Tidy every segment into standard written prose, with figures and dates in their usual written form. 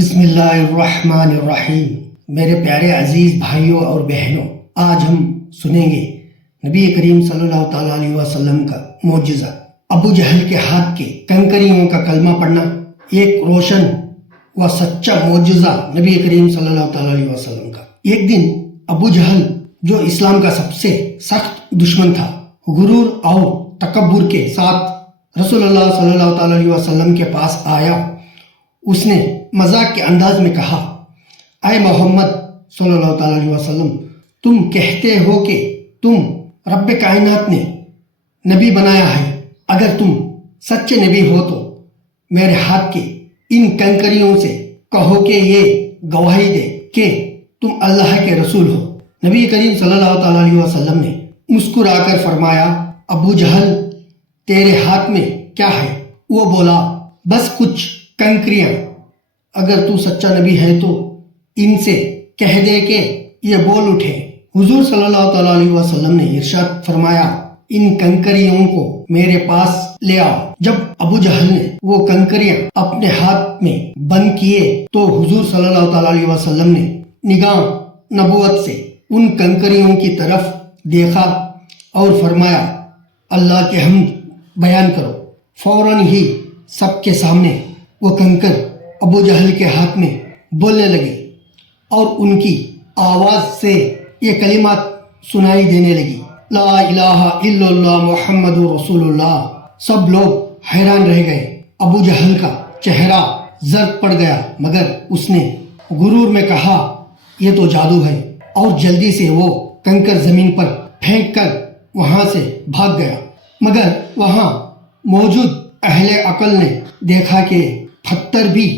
بسم اللہ الرحمن الرحیم۔ میرے پیارے عزیز بھائیوں اور بہنوں، آج ہم سنیں گے نبی کریم صلی اللہ تعالیٰ علیہ وسلم کا معجزہ، ابو جہل کے ہاتھ کے کنکریوں کا کلمہ پڑھنا، ایک روشن و سچا معجزہ نبی کریم صلی اللہ تعالیٰ علیہ وسلم کا۔ ایک دن ابو جہل جو اسلام کا سب سے سخت دشمن تھا، غرور اور تکبر کے ساتھ رسول اللہ صلی اللہ تعالیٰ علیہ وسلم کے پاس آیا۔ اس نے مذاق کے انداز میں کہا، اے محمد صلی اللہ تعالیٰ علیہ وسلم، تم کہتے ہو کہ تم رب کائنات نے نبی بنایا ہے۔ اگر تم سچے نبی ہو تو میرے ہاتھ کے ان کنکریوں سے کہو کہ یہ گواہی دے کہ تم اللہ کے رسول ہو۔ نبی کریم صلی اللہ تعالیٰ علیہ وسلم نے مسکرا کر فرمایا، ابو جہل تیرے ہاتھ میں کیا ہے؟ وہ بولا، بس کچھ کنکریاں۔ اگر تو سچا نبی ہے تو ان سے کہہ دے کہ یہ بول اٹھے۔ حضور صلی اللہ تعالیٰ علیہ وسلم نے ارشاد فرمایا، ان کنکریوں کو میرے پاس لے آؤ۔ جب ابو جہل نے وہ کنکریاں اپنے ہاتھ میں بند کیے تو حضور صلی اللہ تعالیٰ علیہ وسلم نے نگاہ نبوت سے ان کنکریوں کی طرف دیکھا اور فرمایا، اللہ کے حمد بیان کرو۔ فوراً ہی سب کے سامنے وہ کنکر ابو جہل کے ہاتھ میں بولنے لگے اور ان کی آواز سے یہ کلمات سنائی دینے لگی، لا الہ الا اللہ محمد رسول اللہ۔ سب لوگ حیران رہ گئے۔ ابو جہل کا چہرہ زرد پڑ گیا، مگر اس نے غرور میں کہا، یہ تو جادو ہے، اور جلدی سے وہ کنکر زمین پر پھینک کر وہاں سے بھاگ گیا۔ مگر وہاں موجود اہل عقل نے دیکھا کہ پتھر بھی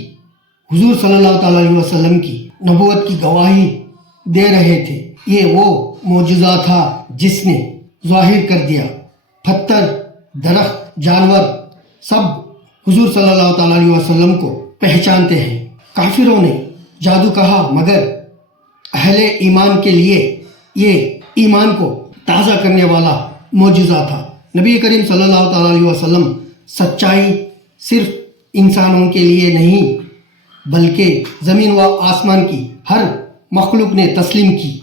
حضور صلی اللہ تعالیٰ علیہ وسلم کی نبوت کی گواہی دے رہے تھے۔ یہ وہ معجزہ تھا جس نے ظاہر کر دیا، پتھر، درخت، جانور سب حضور صلی اللہ تعالیٰ علیہ وسلم کو پہچانتے ہیں۔ کافروں نے جادو کہا، مگر اہل ایمان کے لیے یہ ایمان کو تازہ کرنے والا معجزہ تھا۔ نبی کریم صلی اللہ تعالیٰ علیہ وسلم سچائی صرف انسانوں کے لیے نہیں بلکہ زمین و آسمان کی ہر مخلوق نے تسلیم کی۔